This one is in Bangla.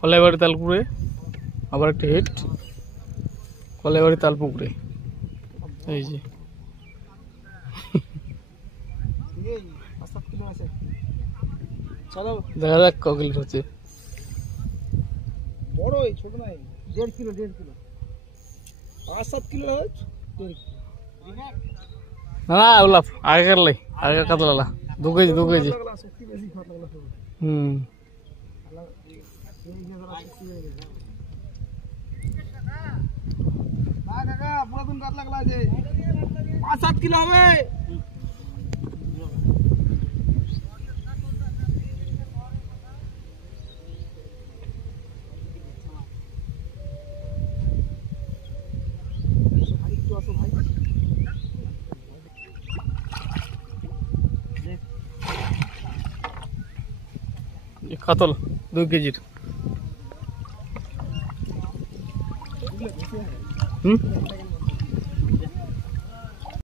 কলাইবাড়ি তালপুরে আবার একটা হিট, কলাইবাড়ি তালপুকুরে। এই যে দেখা যাক ককিল হচ্ছে। বড় ছোট নাই, 1.5 কিলো 5-7 কিলো না ওলা আগেকার লাই, আগেকার কাতলা 2 কেজি 2 কেজি। পুরাতন কাতলা গলা আছে, 5-7 কিলো হবে। কাতল 2 কেজির। হুম